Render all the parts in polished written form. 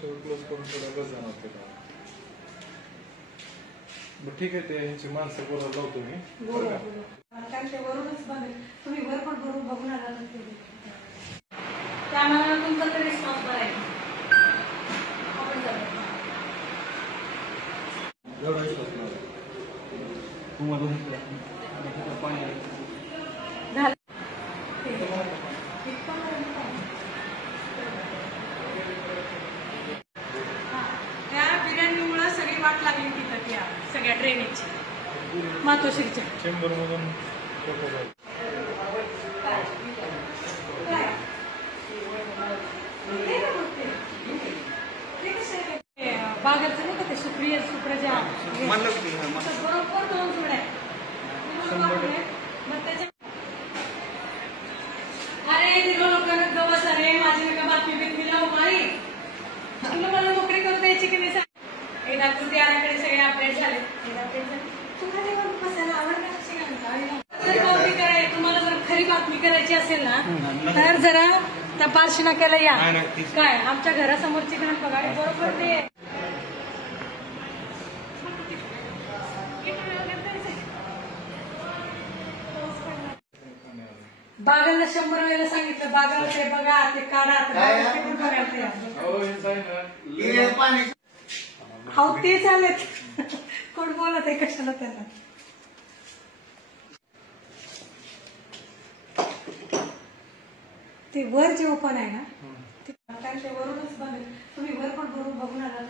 सगळं क्लोज करून थोडा बस जाणार ते का. बरं ठीक आहे, ते ह्यांची माणसं बोलायला लावतो मी. वरूनच बघेल तुम्ही वर पण भरून बघून आला त्यामुळे तुमचा तर रिस्पॉन्स आहे. त्या बिर्याणीमुळे सगळी वाट लागली तिथं त्या सगळ्या ड्रेनेजची मातोश्रीच्या चेंबर मधून बागेचं नाही का ते सुप्रजा बरोबर 2 जुड्या मग त्याच्या अरे दिलो लोकांना गवस अरे माझी नका बातमी बितमी लावू मारी तुला मला नोकरी करता यायची की नाही सांग. एकदा कृती आराखडे सगळे अपडेट झाले. तुम्हाला बसायला आवडणार कॉपी कराय तुम्हाला जर खरी बातमी करायची असेल ना तर जरा त्या पारशी नाक्याला या. काय आमच्या घरासमोरची घाण बघा बरोबर ते बागाला 100 वेळेला सांगितलं बागाला ते बघा ते काढा ते पण बघायला अहो ते चालेत कोण बोलत आहे कशाला त्याला. ते वर जे ओपन आहे ना ते वरूनच बघेल तुम्ही वर पण भरून बघून आला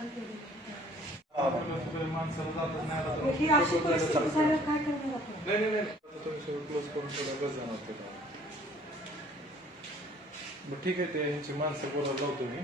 ही अशी परिस्थिती झाल्यावर काय करणार आपण. क्लोज करून थोडा बस जाणार ते का. बरं ठीक आहे, ते ह्यांची माणसं बोलायला लावतो मी.